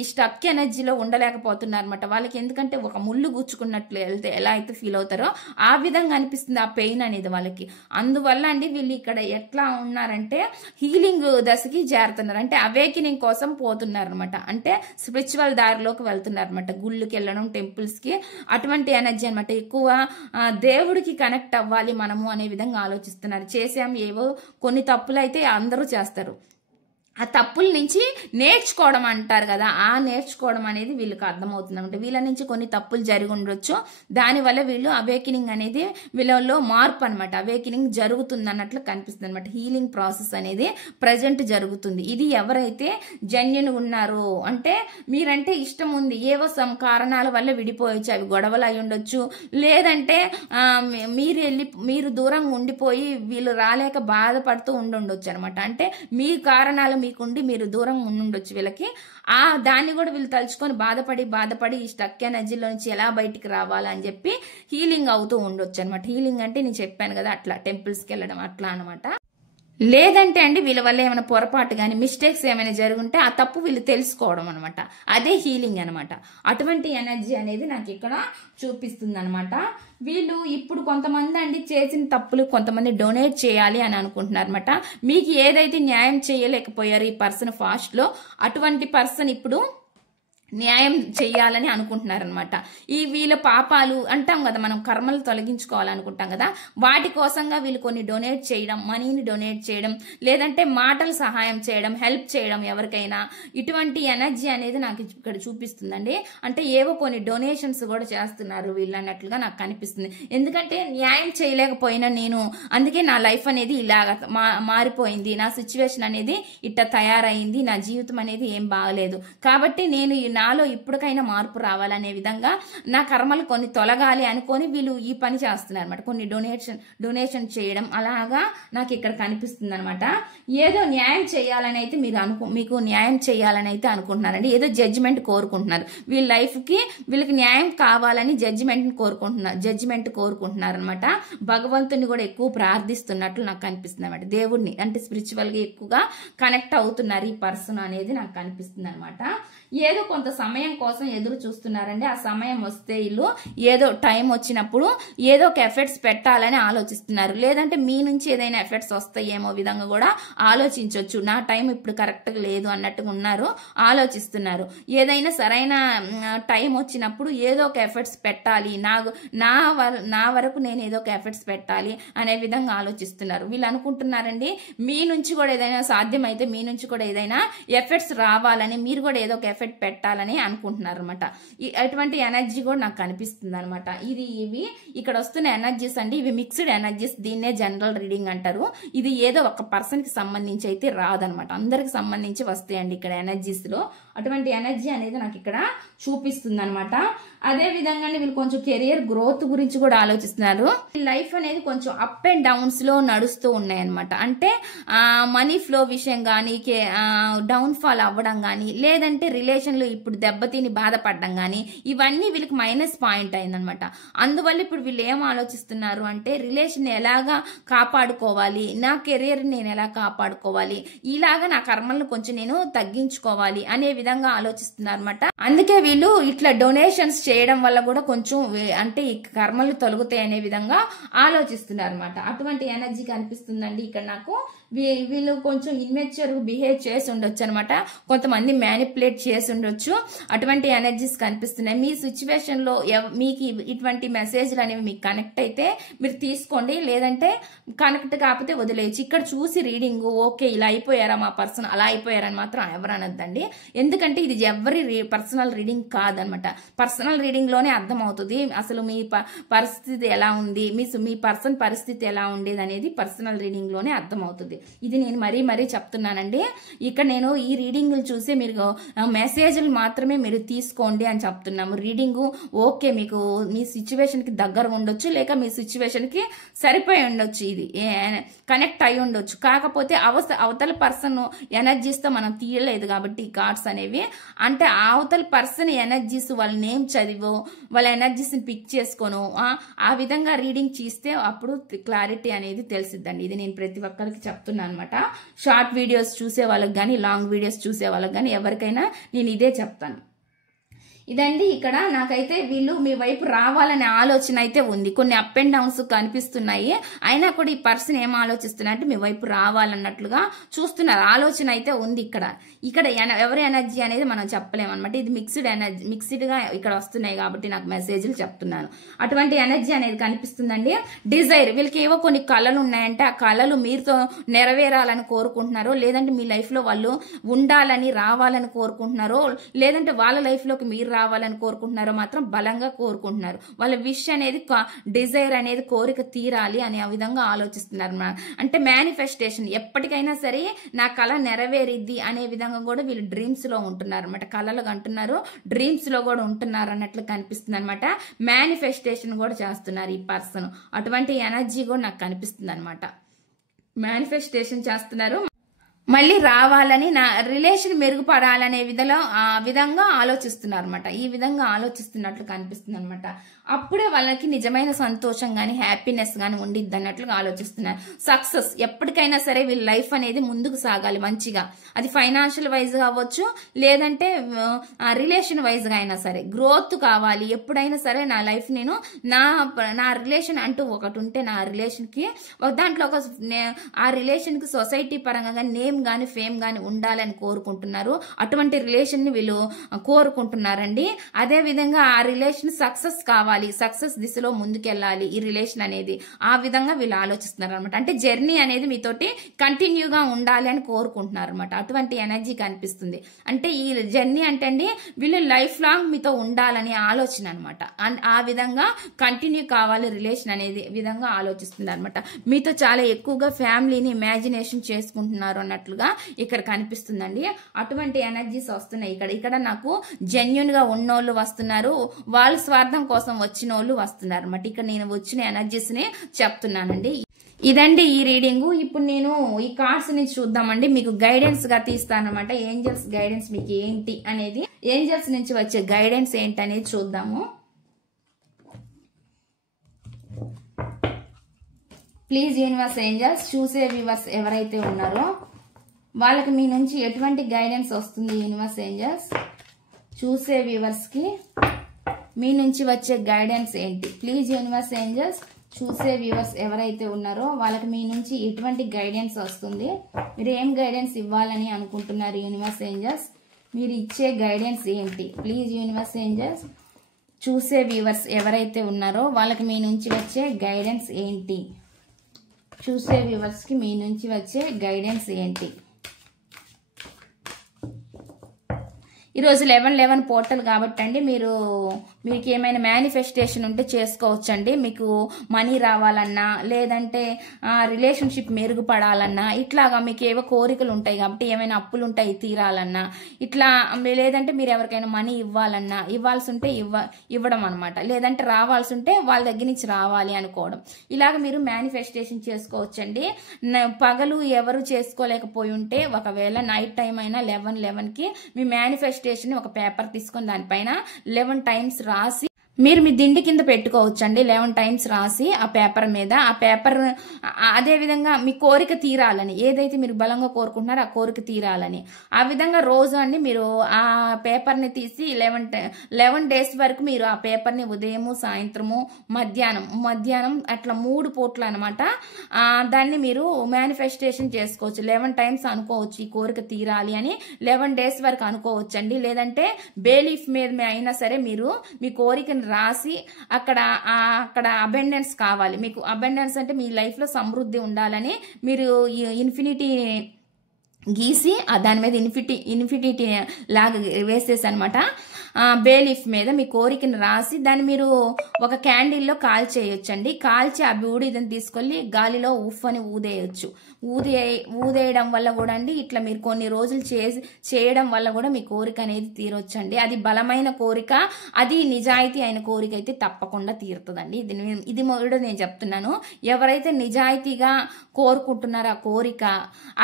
ఈ స్టక్ ఎనర్జీలో ఉండలేకపోతున్నారు అనమాట వాళ్ళకి. ఎందుకంటే ఒక ముళ్ళు గుచ్చుకున్నట్లు వెళ్తే ఎలా అయితే ఫీల్ అవుతారో ఆ విధంగా అనిపిస్తుంది ఆ పెయిన్ అనేది వాళ్ళకి. అందువల్ల అండి వీళ్ళు ఇక్కడ ఎట్లా ఉన్నారంటే హీలింగ్ దశకి చేరుతున్నారు, అంటే అవేకినింగ్ కోసం పోతున్నారు అనమాట. అంటే స్పిరిచువల్ దారిలోకి వెళ్తున్నారు అనమాట, గుళ్ళకి వెళ్ళడం, టెంపుల్స్ కి, అటువంటి ఎనర్జీ అనమాట. ఎక్కువ దేవుడికి కనెక్ట్ అవ్వాలి మనము అనే విధంగా ఆలోచిస్తున్నారు. చేసాం ఏవో కొన్ని తప్పులు అయితే అందరూ చేస్తారు, ఆ తప్పుల నుంచి నేర్చుకోవడం అంటారు కదా, ఆ నేర్చుకోవడం అనేది వీళ్ళకి అర్థమవుతుంది అనమాట. వీళ్ళ నుంచి కొన్ని తప్పులు జరిగి ఉండొచ్చు, దానివల్ల వీళ్ళు అవేకినింగ్ అనేది వీళ్ళలో మార్పు అనమాట, అవేకినింగ్ జరుగుతుంది అన్నట్లు కనిపిస్తుంది అనమాట. హీలింగ్ ప్రాసెస్ అనేది ప్రజెంట్ జరుగుతుంది. ఇది ఎవరైతే జెన్యూన్ ఉన్నారో, అంటే మీరంటే ఇష్టం ఉంది, ఏవో సమ్ కారణాల వల్ల విడిపోయచ్చు, అవి గొడవలు అయి ఉండొచ్చు, లేదంటే మీరు దూరంగా ఉండిపోయి వీళ్ళు రాలేక బాధపడుతూ ఉండొచ్చు అనమాట. అంటే మీ కారణాలు మీకుండి మీరు దూరంగా ఉండుండొచ్చు వీళ్ళకి. దాన్ని కూడా వీళ్ళు తలుచుకొని బాధపడి ఈ స్టక్ ఎనర్జీలో నుంచి ఎలా బయటికి రావాలని చెప్పి హీలింగ్ అవుతూ ఉండొచ్చు అనమాట. హీలింగ్ అంటే నేను చెప్పాను కదా, అట్లా టెంపుల్స్కి వెళ్ళడం అట్లా అనమాట. లేదంటే అండి వీళ్ళ వల్ల ఏమైనా పొరపాటు కానీ, మిస్టేక్స్ ఏమైనా జరుగుంటే ఆ తప్పు వీళ్ళు తెలుసుకోవడం అనమాట, అదే హీలింగ్ అనమాట. అటువంటి ఎనర్జీ అనేది నాకు ఇక్కడ చూపిస్తుంది అనమాట. వీళ్ళు ఇప్పుడు కొంతమంది అండి చేసిన తప్పులు కొంతమంది డొనేట్ చేయాలి అని అనుకుంటున్నారు అనమాట. మీకు ఏదైతే న్యాయం చేయలేకపోయారు ఈ పర్సన్ ఫాస్ట్ లో, అటువంటి పర్సన్ ఇప్పుడు న్యాయం చెయ్యాలని అనుకుంటున్నారనమాట. వీళ్ళ పాపాలు అంటాం కదా, మనం కర్మలు తొలగించుకోవాలనుకుంటాం కదా, వాటి కోసంగా వీళ్ళు కొన్ని డొనేట్ చేయడం, మనీని డొనేట్ చేయడం, లేదంటే మాటలు సహాయం చేయడం, హెల్ప్ చేయడం ఎవరికైనా, ఇటువంటి ఎనర్జీ అనేది నాకు ఇక్కడ చూపిస్తుందండి. అంటే ఏవో కొన్ని డొనేషన్స్ కూడా చేస్తున్నారు వీళ్ళు అన్నట్లుగా నాకు కనిపిస్తుంది. ఎందుకంటే న్యాయం చేయలేకపోయినా నేను, అందుకే నా లైఫ్ అనేది ఇలాగ మారిపోయింది, నా సిచ్యువేషన్ అనేది ఇట్ట తయారైంది, నా జీవితం అనేది ఏం బాగలేదు, కాబట్టి నేను నాలో ఇప్పటికైనా మార్పు రావాలనే విధంగా నా కర్మలు కొన్ని తొలగాలి అనుకొని వీళ్ళు ఈ పని చేస్తున్నారు అనమాట. కొన్ని డొనేషన్ చేయడం అలాగా నాకు ఇక్కడ కనిపిస్తుంది అనమాట. ఏదో న్యాయం చేయాలని అయితే మీకు న్యాయం చేయాలని అయితే అనుకుంటున్నారండి, ఏదో జడ్జిమెంట్ కోరుకుంటున్నారు, వీళ్ళ లైఫ్ కి వీళ్ళకి న్యాయం కావాలని జడ్జిమెంట్ కోరుకుంటున్నారు అనమాట. భగవంతుని కూడా ఎక్కువ ప్రార్థిస్తున్నట్లు నాకు కనిపిస్తుంది అనమాట. దేవుడిని అంటే స్పిరిచువల్ గా ఎక్కువగా కనెక్ట్ అవుతున్నారు ఈ పర్సన్ అనేది నాకు కనిపిస్తుంది అనమాట. ఏదో కొంత సమయం కోసం ఎదురు చూస్తున్నారండి. ఆ సమయం వస్తే వీళ్ళు ఏదో టైం వచ్చినప్పుడు ఏదో ఒక ఎఫర్ట్స్ పెట్టాలని ఆలోచిస్తున్నారు, లేదంటే మీ నుంచి ఏదైనా ఎఫర్ట్స్ వస్తాయేమో విధంగా కూడా ఆలోచించవచ్చు. నా టైం ఇప్పుడు కరెక్ట్గా లేదు అన్నట్టుగా ఉన్నారు, ఆలోచిస్తున్నారు. ఏదైనా సరైన టైం వచ్చినప్పుడు ఏదో ఒక ఎఫర్ట్స్ పెట్టాలి, నా వరకు నేను ఏదో ఒక ఎఫర్ట్స్ పెట్టాలి అనే విధంగా ఆలోచిస్తున్నారు. వీళ్ళు అనుకుంటున్నారండి మీ నుంచి కూడా ఏదైనా సాధ్యమైతే మీ నుంచి కూడా ఏదైనా ఎఫర్ట్స్ రావాలని, మీరు కూడా ఏదో ఒక ఎఫర్ట్ పెట్టాలని అనుకుంటున్నారు అనమాట. అటువంటి ఎనర్జీ కూడా నాకు కనిపిస్తుంది అనమాట. ఇవి ఇక్కడ వస్తున్న ఎనర్జీస్ అండి, ఇవి మిక్స్డ్ ఎనర్జీస్, దీన్నే జనరల్ రీడింగ్ అంటారు. ఇది ఏదో ఒక పర్సన్ కి సంబంధించి అయితే రాదనమాట, అందరికి సంబంధించి వస్తాయండి ఇక్కడ ఎనర్జీస్ లో. అటువంటి ఎనర్జీ అనేది నాకు ఇక్కడ చూపిస్తుంది అనమాట. అదే విధంగా వీళ్ళు కొంచెం కెరియర్ గ్రోత్ గురించి కూడా ఆలోచిస్తున్నారు. లైఫ్ అనేది కొంచెం అప్ అండ్ డౌన్స్ లో నడుస్తూ ఉన్నాయి అనమాట. అంటే మనీ ఫ్లో విషయం కానీ, డౌన్ ఫాల్ అవ్వడం కానీ, లేదంటే రిలేషన్ లో ఇప్పుడు దెబ్బతిని బాధపడడం కానీ, ఇవన్నీ వీళ్ళకి మైనస్ పాయింట్ అయిందనమాట. అందువల్ల ఇప్పుడు వీళ్ళు ఏం ఆలోచిస్తున్నారు అంటే రిలేషన్ ఎలాగా కాపాడుకోవాలి, నా కెరియర్ నేను ఎలా కాపాడుకోవాలి, ఇలాగా నా కర్మలను కొంచెం నేను తగ్గించుకోవాలి అనే విధంగా ఆలోచిస్తున్నారు అనమాట. అందుకే వీళ్ళు ఇట్లా డొనేషన్స్ చేయడం వల్ల కూడా కొంచెం అంటే ఈ కర్మలు తొలగుతాయి అనే విధంగా ఆలోచిస్తున్నారు అనమాట. అటువంటి ఎనర్జీ కనిపిస్తుందండి ఇక్కడ నాకు. వీళ్ళు కొంచెం ఇన్మెచ్యూర్ బిహేవ్ చేసి ఉండొచ్చు అనమాట, కొంతమంది మ్యానిపులేట్ చేసి ఉండొచ్చు. అటువంటి ఎనర్జీస్ కనిపిస్తున్నాయి. మీ సిచ్యువేషన్ లో మీకు ఇటువంటి మెసేజ్లు అనేవి మీకు కనెక్ట్ అయితే మీరు తీసుకోండి, లేదంటే కనెక్ట్ కాకపోతే వదిలేయచ్చు. ఇక్కడ చూసి రీడింగ్ ఓకే ఇలా అయిపోయారా మా పర్సన్, అలా అయిపోయారని మాత్రం ఎవరు అనొద్దండి. ఎందుకంటే ఇది ఎవరి పర్సనల్ రీడింగ్ కాదనమాట. పర్సనల్ రీడింగ్ లోనే అర్థమవుతుంది అసలు మీ పరిస్థితి ఎలా ఉంది, మీ పర్సన్ పరిస్థితి ఎలా ఉండేది అనేది పర్సనల్ రీడింగ్ లోనే ఇది నేను మరీ చెప్తున్నానండి. ఇక్కడ నేను ఈ రీడింగ్లు చూసి మీరు మెసేజ్లు మాత్రమే మీరు తీసుకోండి అని చెప్తున్నాము. రీడింగ్ ఓకే, మీకు మీ సిచ్యువేషన్కి దగ్గర ఉండొచ్చు, లేక మీ సిచ్యువేషన్కి సరిపోయి ఉండొచ్చు, ఇది కనెక్ట్ అయి ఉండొచ్చు. కాకపోతే అవతల పర్సన్ ఎనర్జీస్తో మనం తీయలేదు కాబట్టి ఈ కార్డ్స్ అనేవి, అంటే అవతల పర్సన్ ఎనర్జీస్ వాళ్ళ నేమ్ చదివో వాళ్ళ ఎనర్జీస్ని పిక్ చేసుకోను ఆ విధంగా రీడింగ్ చేస్తే అప్పుడు క్లారిటీ అనేది తెలిసిద్దండి. ఇది నేను ప్రతి ఒక్కరికి చెప్తున్నాను అనమాట. షార్ట్ వీడియోస్ చూసే వాళ్ళకి కానీ లాంగ్ వీడియోస్ చూసే వాళ్ళకి కానీ ఎవరికైనా నేను ఇదే చెప్తాను. ఇదండి, ఇక్కడ నాకైతే వీళ్ళు మీ వైపు రావాలనే ఆలోచన అయితే ఉంది. కొన్ని అప్ అండ్ డౌన్స్ కనిపిస్తున్నాయి, అయినా కూడా ఈ పర్సన్ ఏం ఆలోచిస్తున్నారంటే మీ వైపు రావాలన్నట్లుగా చూస్తున్నారు. ఆలోచన అయితే ఉంది. ఇక్కడ ఎవరి ఎనర్జీ అనేది మనం చెప్పలేము అనమాట. ఇది మిక్స్డ్గా ఇక్కడ వస్తున్నాయి కాబట్టి నాకు మెసేజ్లు చెప్తున్నాను. అటువంటి ఎనర్జీ అనేది కనిపిస్తుందండి. డిజైర్, వీళ్ళకి ఏవో కొన్ని కళలు ఉన్నాయంటే ఆ కళలు మీరుతో నెరవేరాలని కోరుకుంటున్నారు, లేదంటే మీ లైఫ్లో వాళ్ళు ఉండాలని రావాలని కోరుకుంటున్నారు, లేదంటే వాళ్ళ లైఫ్లోకి మీరు రావాలని కోరుకుంటున్నారో మాత్రం బలంగా కోరుకుంటున్నారు. వాళ్ళ విష్ అనేది డిజైర్ అనేది కోరిక తీరాలి అని ఆ విధంగా ఆలోచిస్తున్నారు. అంటే మేనిఫెస్టేషన్, ఎప్పటికైనా సరే నా కళ నెరవేరిద్ది అనే విధంగా కూడా వీళ్ళు డ్రీమ్స్ లో ఉంటున్నారు అనమాట. కళలు అంటున్నారు, డ్రీమ్స్ లో కూడా ఉంటున్నారు అన్నట్లు కనిపిస్తుంది అనమాట. మేనిఫెస్టేషన్ కూడా చేస్తున్నారు ఈ పర్సన్. అటువంటి ఎనర్జీ కూడా నాకు కనిపిస్తుంది అనమాట. మేనిఫెస్టేషన్ చేస్తున్నారు, మళ్ళీ రావాలని, నా రిలేషన్ మెరుగుపడాలనే విధంగా ఆలోచిస్తున్నారు అనమాట. ఈ విధంగా ఆలోచిస్తున్నట్లు కనిపిస్తుంది అనమాట. అప్పుడే వాళ్ళకి నిజమైన సంతోషం కానీ హ్యాపీనెస్ కానీ ఉండిద్ది అన్నట్లుగా ఆలోచిస్తున్నారు. సక్సెస్, ఎప్పటికైనా సరే వీళ్ళ లైఫ్ అనేది ముందుకు సాగాలి మంచిగా. అది ఫైనాన్షియల్ వైజ్ కావచ్చు, లేదంటే రిలేషన్ వైజ్ గా అయినా సరే గ్రోత్ కావాలి. ఎప్పుడైనా సరే నా లైఫ్ నేను నా రిలేషన్ అంటూ ఒకటి ఉంటే నా రిలేషన్కి దాంట్లో ఆ రిలేషన్కి సొసైటీ పరంగా కానీ నేమ్ కానీ ఫేమ్ కానీ ఉండాలని కోరుకుంటున్నారు. అటువంటి రిలేషన్ ని వీళ్ళు కోరుకుంటున్నారండి. అదే విధంగా ఆ రిలేషన్ సక్సెస్ కావాలి, సక్సెస్ దిశలో ముందుకెళ్ళాలి ఈ రిలేషన్ అనేది. ఆ విధంగా వీళ్ళు ఆలోచిస్తున్నారు అనమాట. అంటే జర్నీ అనేది మీతోటి కంటిన్యూగా ఉండాలి అని కోరుకుంటున్నారు అనమాట. అటువంటి ఎనర్జీ కనిపిస్తుంది. అంటే ఈ జర్నీ అంటే అండి వీళ్ళు లైఫ్ లాంగ్ మీతో ఉండాలని ఆలోచన అనమాట. ఆ విధంగా కంటిన్యూ కావాలి రిలేషన్ అనేది విధంగా ఆలోచిస్తుంది అనమాట. మీతో చాలా ఎక్కువగా ఫ్యామిలీని ఇమాజినేషన్ చేసుకుంటున్నారు అన్నట్లుగా ఇక్కడ కనిపిస్తుందండి. అటువంటి ఎనర్జీస్ వస్తున్నాయి. ఇక్కడ నాకు జెన్యున్ గా ఉన్నోళ్ళు వస్తున్నారు, వాళ్ళ స్వార్థం కోసం వచ్చిన వాళ్ళు వస్తున్నారు అనమాట. ఇక్కడ నేను వచ్చిన ఎనర్జీస్ ని చెప్తున్నానండి. ఇదండి ఈ రీడింగ్. ఇప్పుడు నేను ఈ కార్డ్స్ నుంచి చూద్దామండి, మీకు గైడెన్స్ గా తీస్తానమాట. ఏంజల్స్ గైడెన్స్ మీకు ఏంటి అనేది, ఏంజల్స్ నుంచి వచ్చే గైడెన్స్ ఏంటి అనేది చూద్దాము. ప్లీజ్ యూనివర్స్ ఏంజల్స్, చూసే వ్యూవర్స్ ఎవరైతే ఉన్నారో వాళ్ళకి మీ నుంచి ఎటువంటి గైడెన్స్ వస్తుంది యూనివర్స్ ఏంజల్స్? చూసే వ్యూవర్స్ కి మీ నుంచి వచ్చే గైడెన్స్ ఏంటి? ప్లీజ్ యూనివర్స్ ఏంజల్స్, చూసే వ్యూవర్స్ ఎవరైతే ఉన్నారో వాళ్ళకి మీ నుంచి ఎటువంటి గైడెన్స్ వస్తుంది? మీరు ఏం గైడెన్స్ ఇవ్వాలని అనుకుంటున్నారు యూనివర్స్ ఏంజల్స్? మీరు ఇచ్చే గైడెన్స్ ఏంటి? ప్లీజ్ యూనివర్స్ ఏంజల్స్, చూసే వ్యూవర్స్ ఎవరైతే ఉన్నారో వాళ్ళకి మీ నుంచి వచ్చే గైడెన్స్ ఏంటి? చూసే వ్యూవర్స్ కి మీ నుంచి వచ్చే గైడెన్స్ ఏంటి? ఈరోజు 11/11 పోర్టల్ కాబట్టి అండి మీకు ఏమైనా మేనిఫెస్టేషన్ ఉంటే చేసుకోవచ్చండి. మీకు మనీ రావాలన్నా, లేదంటే రిలేషన్షిప్ మెరుగుపడాలన్నా, ఇట్లాగా మీకు ఏవో కోరికలు ఉంటాయి కాబట్టి ఏమైనా అప్పులు ఉంటాయి తీరాలన్నా, ఇట్లా లేదంటే మీరు ఎవరికైనా మనీ ఇవ్వాలన్నా, ఇవ్వాల్సి ఉంటే ఇవ్వడం అనమాట. లేదంటే రావాల్సి ఉంటే వాళ్ళ దగ్గర నుంచి రావాలి అనుకోవడం. ఇలాగ మీరు మేనిఫెస్టేషన్ చేసుకోవచ్చండి. పగలు ఎవరు చేసుకోలేకపోయి ఉంటే ఒకవేళ నైట్ టైం అయినా 11/11కి మీ మేనిఫెస్టేషన్ ఒక పేపర్ తీసుకొని దానిపైన 11 టైమ్స్ రాసి మీరు మీ దిండి కింద పెట్టుకోవచ్చండి. 11 టైమ్స్ రాసి ఆ పేపర్ మీద, ఆ పేపర్ అదే విధంగా మీ కోరిక తీరాలని, ఏదైతే మీరు బలంగా కోరుకుంటున్నారో ఆ కోరిక తీరాలని, ఆ విధంగా రోజు అండి మీరు ఆ పేపర్ని తీసి 11 డేస్ వరకు మీరు ఆ పేపర్ని ఉదయము, సాయంత్రము, మధ్యాహ్నం అట్లా 3 పూట్ల అనమాట దాన్ని మీరు మేనిఫెస్టేషన్ చేసుకోవచ్చు. 11 టైమ్స్ అనుకోవచ్చు ఈ కోరిక తీరాలి అని. 11 డేస్ వరకు అనుకోవచ్చు అండి. లేదంటే బేలీఫ్ మీద అయినా సరే మీరు మీ కోరికను రాసి అక్కడ అబెండెన్స్ కావాలి మీకు. అబెండెన్స్ అంటే మీ లైఫ్ లో సమృద్ధి ఉండాలని మీరు ఇన్ఫినిటీ గీసి దాని మీద ఇన్ఫినిటీ లాగా వేసేసి అనమాట బేలీఫ్ మీద మీ కోరికను రాసి దాన్ని మీరు ఒక క్యాండిల్లో కాల్చేయొచ్చండి. కాల్చి ఆ బూడిదని తీసుకెళ్లి గాలిలో ఉఫ్ అని ఊదేయచ్చు. ఊదేయడం వల్ల కూడా అండి ఇట్లా మీరు కొన్ని రోజులు చేయడం వల్ల కూడా మీ కోరిక అనేది తీరొచ్చండి. అది బలమైన కోరిక, అది నిజాయితీ అయిన కోరిక అయితే తప్పకుండా తీరుతుందండి. ఇది కూడా నేను చెప్తున్నాను. ఎవరైతే నిజాయితీగా కోరుకుంటున్నారో ఆ కోరిక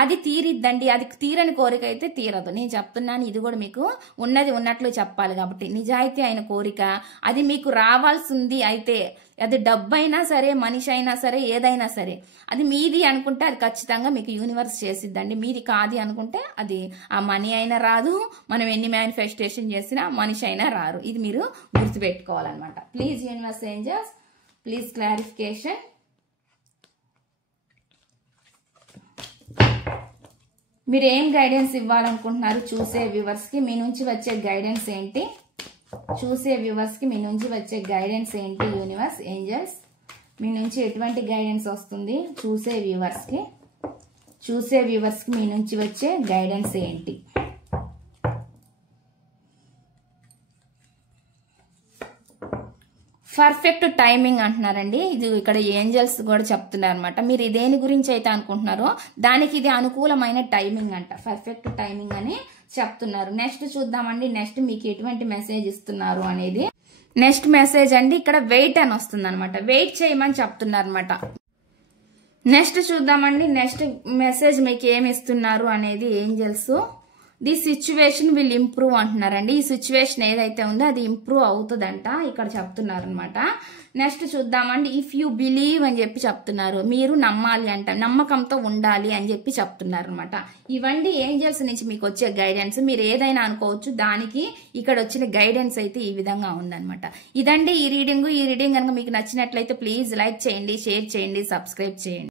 అది తీరిద్దండి. అది తీరని కోరిక అయితే తీరదు. నేను చెప్తున్నాను, ఇది కూడా మీకు ఉన్నది ఉన్నట్లు చెప్పాలి కాబట్టి. నిజాయితీ అయిన కోరిక అది మీకు రావాల్సింది అయితే, అది డబ్బైనా సరే, మనిషి అయినా సరే, ఏదైనా సరే, అది మీది అనుకుంటే అది ఖచ్చితంగా మీకు యూనివర్స్ చేసిద్దండి. మీది కాదు అనుకుంటే అది ఆ మనీ అయినా రాదు, మనం ఎన్ని మేనిఫెస్టేషన్ చేసినా మనిషి అయినా రారు. ఇది మీరు గుర్తుపెట్టుకోవాలన్నమాట. Please universe angels, please clarification. మీరు ఏం గైడెన్స్ ఇవ్వాలనుకుంటున్నారు చూసే వ్యూవర్స్కి? మీ నుంచి వచ్చే గైడెన్స్ ఏంటి? చూసే వ్యూవర్స్కి మీ నుంచి వచ్చే గైడెన్స్ ఏంటి? యూనివర్స్ ఏంజల్స్ మీ నుంచి ఎటువంటి గైడెన్స్ వస్తుంది చూసే వ్యూవర్స్కి? చూసే వ్యూవర్స్కి మీ నుంచి వచ్చే గైడెన్స్ ఏంటి? పర్ఫెక్ట్ టైమింగ్ అంటున్నారండి. ఇది ఇక్కడ ఏంజల్స్ కూడా చెప్తున్నారు అనమాట. మీరు దేని గురించి అయితే అనుకుంటున్నారో దానికి ఇది అనుకూలమైన టైమింగ్ అంట. పర్ఫెక్ట్ టైమింగ్ అని చెప్తున్నారు. నెక్స్ట్ చూద్దామండి. నెక్స్ట్ మీకు ఎటువంటి మెసేజ్ ఇస్తున్నారు అనేది. నెక్స్ట్ మెసేజ్ అండి ఇక్కడ వెయిట్ అని వస్తుంది అనమాట. వెయిట్ చేయమని చెప్తున్నారు అనమాట. నెక్స్ట్ చూద్దామండి. నెక్స్ట్ మెసేజ్ మీకు ఏమి ఇస్తున్నారు అనేది angels. The situation will improve అంటున్నారండి. ఈ సిచ్యువేషన్ ఏదైతే ఉందో అది ఇంప్రూవ్ అవుతుందంట ఇక్కడ చెప్తున్నారు అనమాట. నెక్స్ట్ చూద్దామండి. ఇఫ్ యూ బిలీవ్ అని చెప్పి చెప్తున్నారు. మీరు నమ్మాలి అంట, నమ్మకంతో ఉండాలి అని చెప్పి చెప్తున్నారు అనమాట. ఇవన్నీ ఏంజల్స్ నుంచి మీకు వచ్చే గైడెన్స్. మీరు ఏదైనా అనుకోవచ్చు, దానికి ఇక్కడ వచ్చిన గైడెన్స్ అయితే ఈ విధంగా ఉందన్నమాట. ఇదండి ఈ రీడింగ్. ఈ రీడింగ్ కనుక మీకు నచ్చినట్లయితే ప్లీజ్ లైక్ చేయండి, షేర్ చేయండి, సబ్స్క్రైబ్ చేయండి.